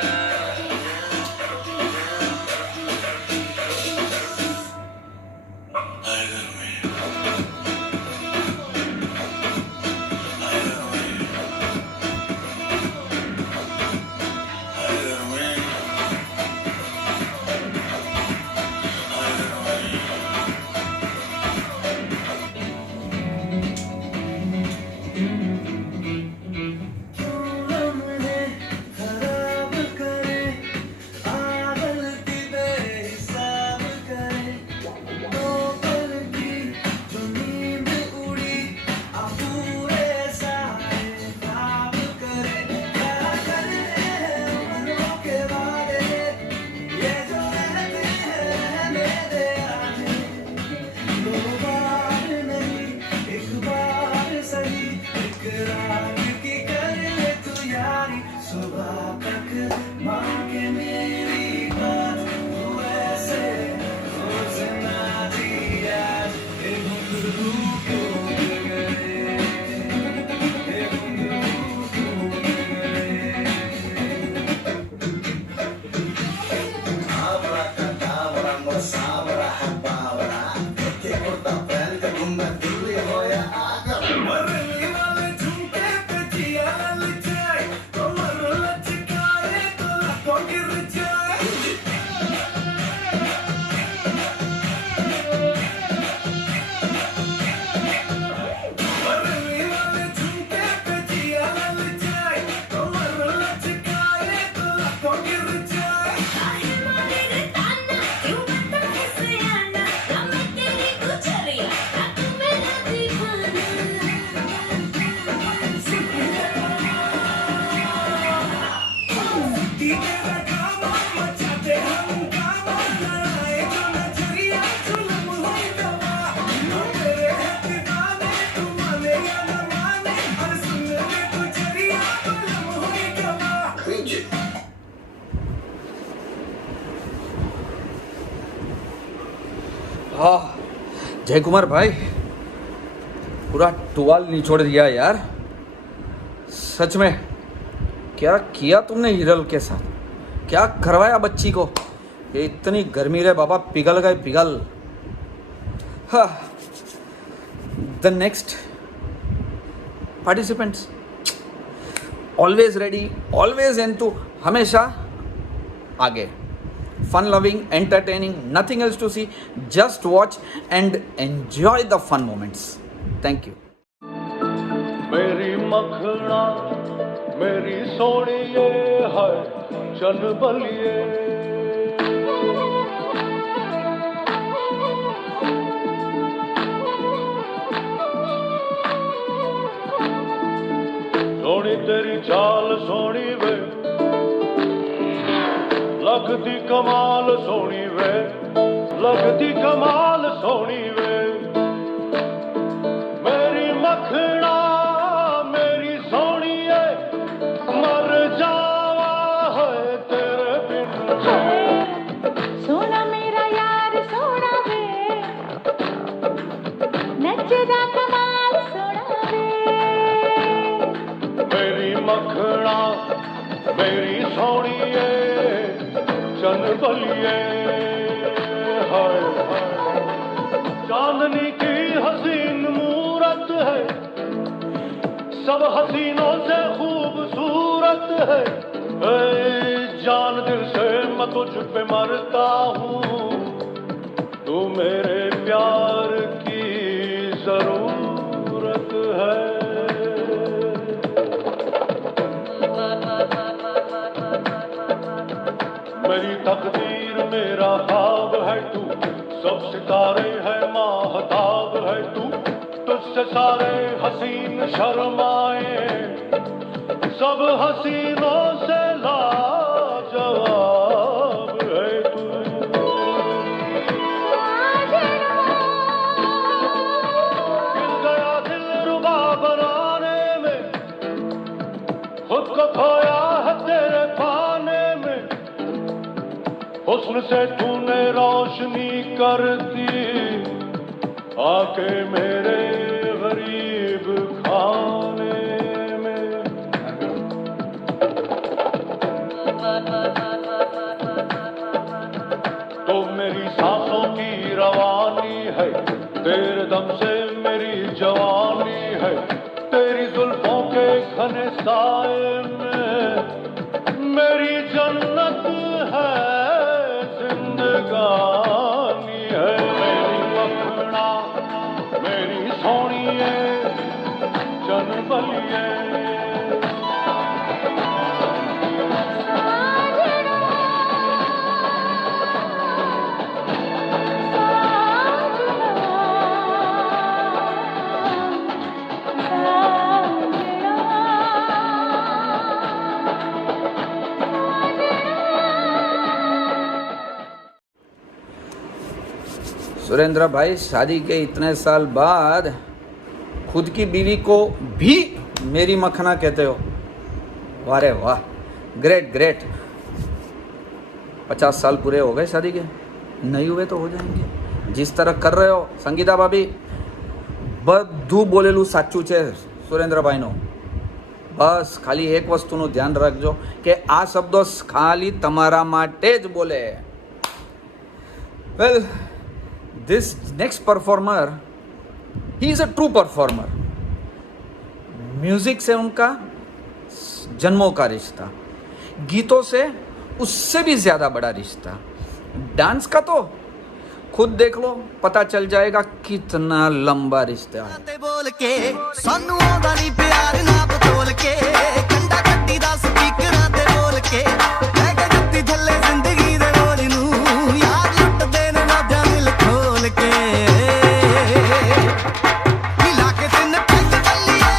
जय कुमार भाई, पूरा टुवाल निचोड़ दिया यार. सच में क्या किया तुमने हिरल के साथ, क्या करवाया बच्ची को. ये इतनी गर्मी रे बाबा, पिघल गए पिघल. हाँ, the next participants always ready, always into, हमेशा आगे. Fun loving, entertaining, nothing else to see. Just watch and enjoy the fun moments. Thank you. मेरी मखना मेरी सोनिए है चन बलिए. सोनी तेरी चाल सोनी वे लगती कमाल सोनी वे, लगती कमाल सोनी वे. मेरी मखना मेरी सोनी है, मर जावा है तेरे बिन. सोना मेरा यार सोना वे, नचदा कमाल सोना वे. मेरी मखना सब हसीनों से खूबसूरत है। जान दिल से मैं तुझ पे मरता हूँ, तू मेरे प्यार की जरूरत है। मेरी तकदीर मेरा ख्वाब है तू, सब सितारे है माहताब है तू, तुझसे सारे हसीन शर्माए, सब हसीनों से लाजवाब है तू। गिर गया दिल रुबा बनाने में, खुद को खोया है तेरे पाने में, हुस्न से तूने रोशनी कर दी, आके मेरे गरीब खाने में। तो मेरी सांसों की रवानी है, तेरे दम से मेरी जवानी है, तेरी जुल्फों के घने साए में मेरी जन्नत है, जिंदगानी है। मेरी मखना मेरी सोनिए जनबलिए, सुरेंद्र भाई, शादी के इतने साल बाद खुद की बीवी को भी मेरी मखना कहते हो, वाह रे वाह, ग्रेट ग्रेट। 50 साल पूरे हो गए शादी के, नहीं हुए तो हो जाएंगे। जिस तरह कर रहे हो संगीता भाभी, બધું બોલેલું સાચું છે સુરેન્દ્રભાઈનું। બસ ખાલી એક વસ્તુનું ધ્યાન રાખજો કે આ શબ્દો ખાલી તમારા માટે જ બોલે। વેલ, this next performer, he is a true performer। Music से उनका जन्मों का रिश्ता, गीतों से उससे भी ज्यादा बड़ा रिश्ता, डांस का तो खुद देख लो, पता चल जाएगा कितना लंबा रिश्ता है। बोल के सानू आंदा नहीं प्यार ना बतोल के, कंडा कट्टी दा स्पीकरां ते बोल के, लै के जत्ती थल्ले जिंदगी दे मोड़ नू, यार लुट दे ने वाजा दिल खोल के। मिला के तिन पैग बल्लिए,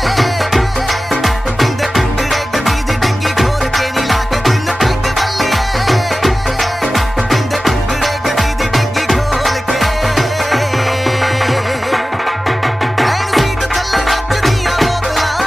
किंदे कुंडड़े गड्डी दी डिग्गी खोल के, नीला के तिन पैग बल्लिए, किंदे कुंडड़े गड्डी दी डिग्गी खोल के। एंड सीट थल्ले नचदियां बोतलां,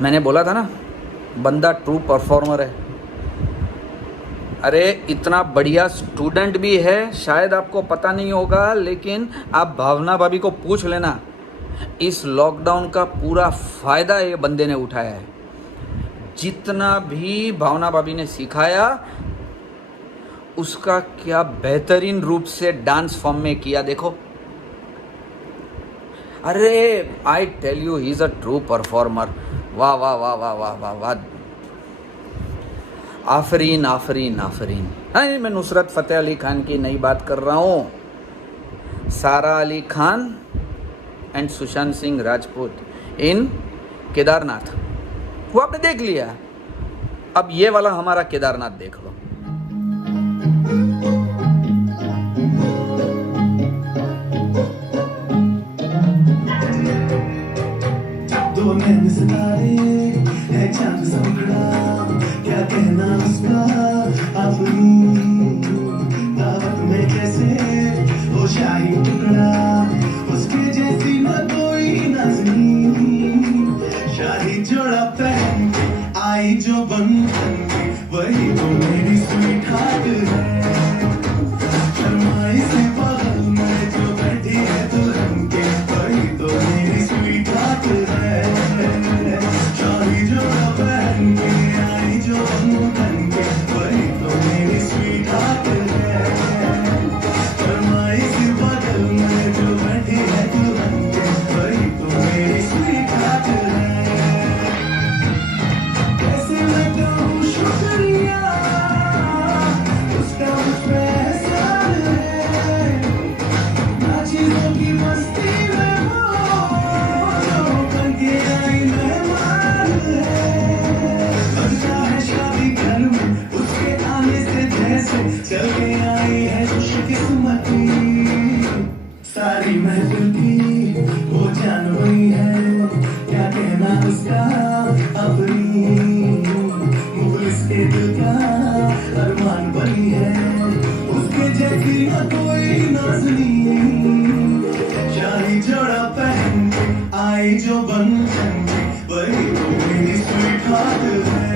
मैंने बोला था ना, बंदा ट्रू परफॉर्मर है। अरे इतना बढ़िया स्टूडेंट भी है, शायद आपको पता नहीं होगा, लेकिन आप भावना भाभी को पूछ लेना, इस लॉकडाउन का पूरा फ़ायदा ये बंदे ने उठाया है। जितना भी भावना भाभी ने सिखाया उसका क्या बेहतरीन रूप से डांस फॉर्म में किया, देखो। अरे I tell you, he is a true performer. वाह वाह वाह वाह वाह वाह वाह, आफरीन आफरीन आफरीन। नहीं, मैं नुसरत फ़तेह अली खान की नई बात कर रहा हूँ। सारा अली खान एंड सुशांत सिंह राजपूत इन केदारनाथ, वो आपने देख लिया। अब ये वाला हमारा केदारनाथ देख लो। दो नैन सितारे है चांद सा मुखड़ा, क्या कहना उसका अपनी दावत में कैसे हो शाही टुकड़ा, उसके जैसी न कोई नाज़नीन। शाही जोड़ा पहन के आई जो बंधन के, वही तो मेरी स्वीट हार्ट है। शर्माई से बगल में जो बैठी है दुल्हन के, वही तो मेरी स्वीट हार्ट है। शाही जोड़ा पहन के आई जो बंधन के, वही तो मेरी स्वीट हार्ट है। शर्माई से बगल में जो बैठी है दुल्हन के, वही तो मेरी स्वीट हार्ट है। कैसे मैं कहूँ शुक्रिया उसका मुझ पे एहसान है, ना चीज़ों की मस्ती में हो जो बन के आई मेहमान है। बनता है शादी घर में उसके आने से जैसे चल के आई है खुशकिस्मती। सारी महफिल की वो जान वही है, क्या कहना उसका अपनी मुखलिस के दिल का अरमान बनी है, उसके जैसी न कोई नाज़नीन। शाही जोड़ा पहन के आई जो बंधन के, वही तो मेरी स्वीट हार्ट है।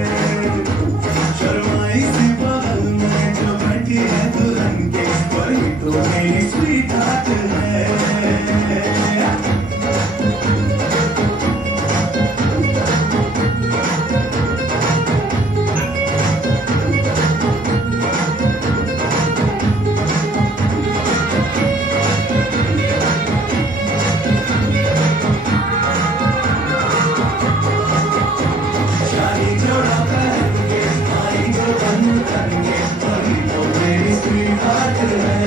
शर्माई सी बगल में जो बैठी है दुल्हन के, वही तो मेरी स्वीट हार्ट है। शादी जोड़ा पहन के आई जो बंधन के, वही तो मेरी स्वीट हार्ट है।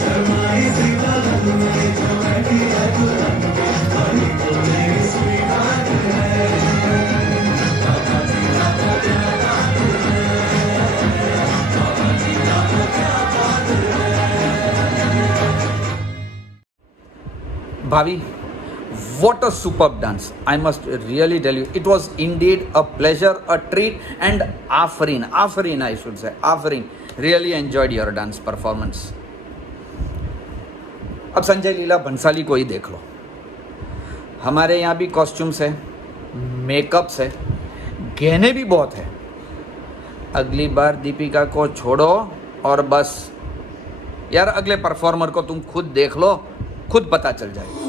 शर्माई सी बगल में जो बैठी है दुल्हन के, वही तो मेरी स्वीट हार्ट है। Bhavi, what a superb dance. I must really tell you, it was indeed a pleasure, a treat, and Afreen I should say, Afreen. Really enjoyed your dance performance. अब संजय लीला भंसाली को ही देख लो। हमारे यहाँ भी कॉस्ट्यूम्स है, मेकअप्स है, गहने भी बहुत है। अगली बार दीपिका को छोड़ो और बस यार अगले परफॉर्मर को तुम खुद देख लो, खुद पता चल जाएगा।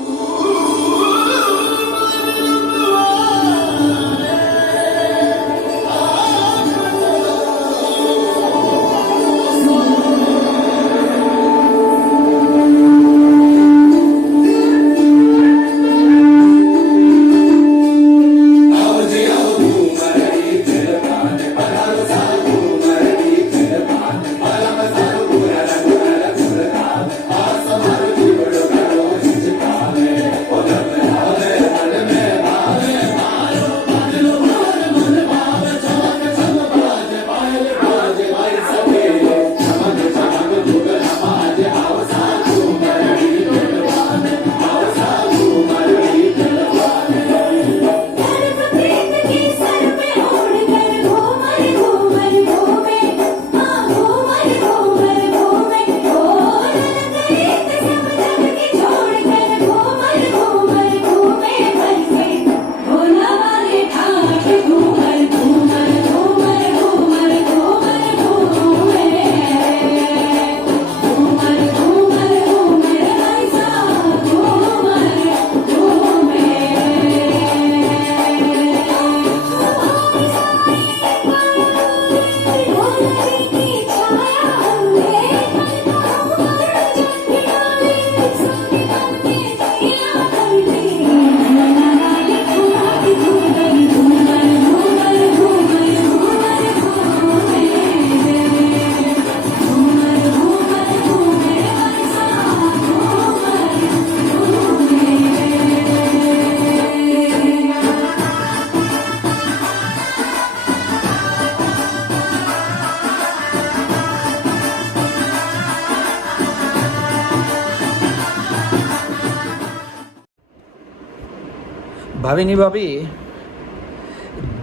ભાવિની ભાભી,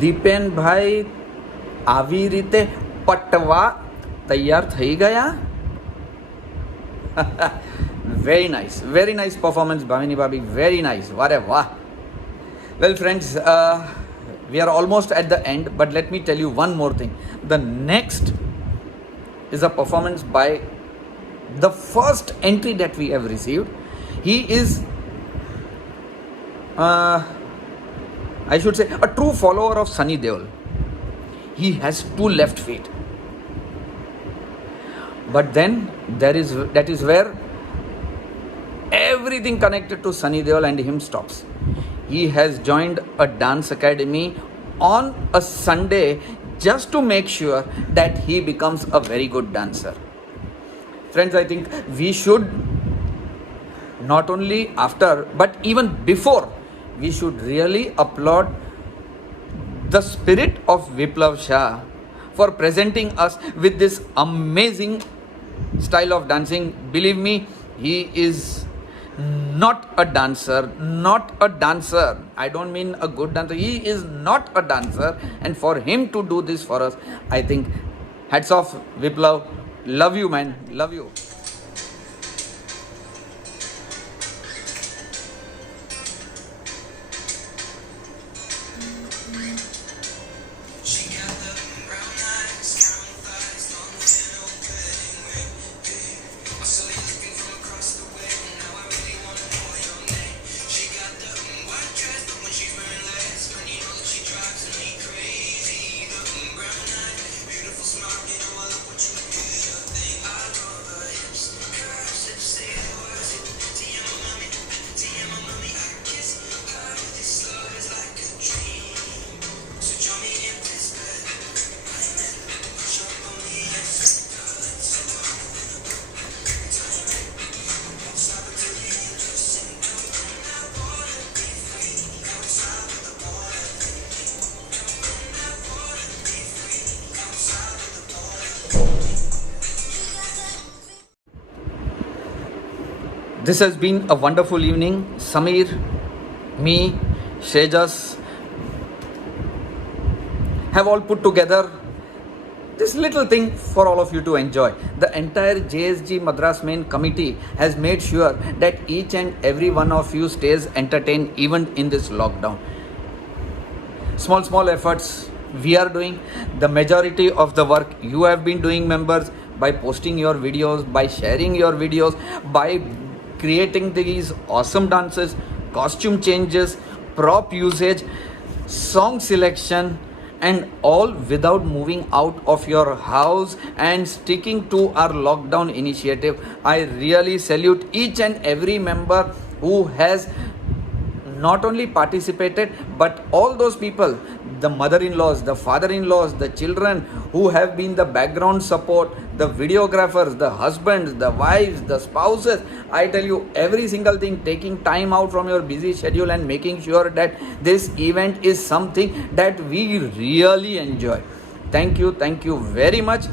દીપેનભાઈ આવી રીતે પટવા તૈયાર થઈ ગયા. Very nice performance, Bhavini Bhabhi. Very nice. Wow. Well, friends, we are almost at the end, but let me tell you one more thing. The next is a performance by the first entry that we have received. He is, I should say, a true follower of Sunny Deol. He has 2 left feet. But then that is where everything connected to Sunny Deol and him stops. He has joined a dance academy on a Sunday just to make sure that he becomes a very good dancer. Friends, I think we should not only after but even before, we should really applaud the spirit of Viplav Shah for presenting us with this amazing style of dancing. Believe me, he is not a dancer. I don't mean a good dancer. He is not a dancer, and for him to do this for us, I think hats off, Viplav. Love you, man. Love you. This has been a wonderful evening. Samir, me, Shejas have all put together this little thing for all of you to enjoy. The entire JSG Madras main committee has made sure that each and every one of you stays entertained even in this lockdown. Small efforts we are doing. The majority of the work you have been doing, members, by posting your videos, by sharing your videos, by creating these awesome dances, costume changes, prop usage, song selection, and all without moving out of your house and sticking to our lockdown initiative. I really salute each and every member who has not only participated, but all those people, the mother-in-laws, the father-in-laws, the children who have been the background support, the videographers, the husbands, the wives, the spouses. I tell you, every single thing, taking time out from your busy schedule and making sure that this event is something that we really enjoy. Thank you very much.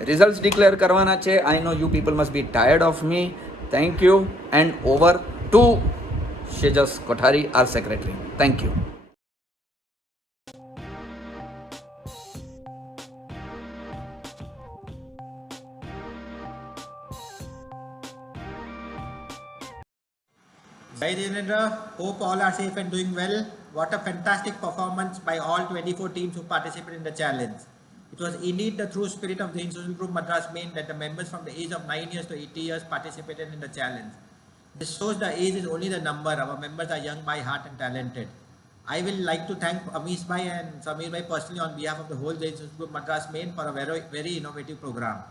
Results declare karwana che. I know you people must be tired of me. Thank you, and over to Shejas Kothari, our secretary. Thank you. Jai Jinendra, hope all are safe and doing well. What a fantastic performance by all 24 teams who participated in the challenge. It was indeed the true spirit of the Jain Social Group Madras main that the members from the age of 9 years to 80 years participated in the challenge. This shows the age is only the number. Our members are young by heart and talented. I will like to thank Amish Bhai and Samir Bhai personally on behalf of the whole Jain Social Group Madras main for a very innovative program.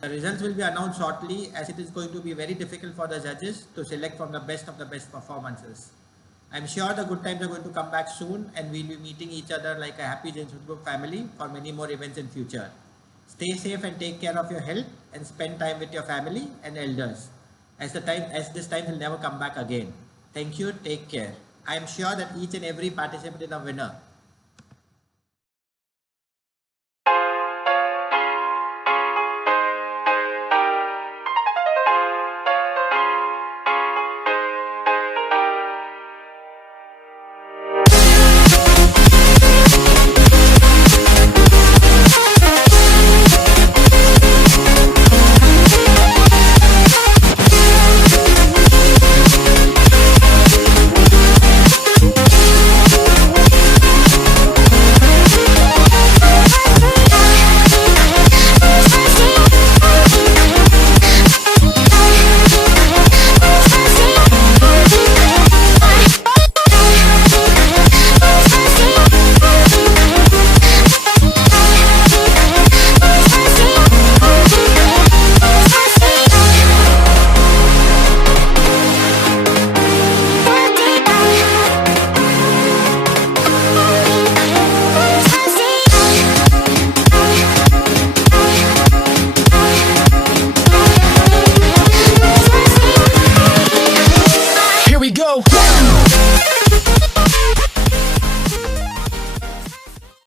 The results will be announced shortly, as it is going to be very difficult for the judges to select from the best of the best performances. I am sure the good times are going to come back soon, and we will be meeting each other like a happy Jain Social Group family for many more events in future. Stay safe and take care of your health, and spend time with your family and elders, as this time will never come back again. Thank you, take care. I am sure that each and every participant is a winner.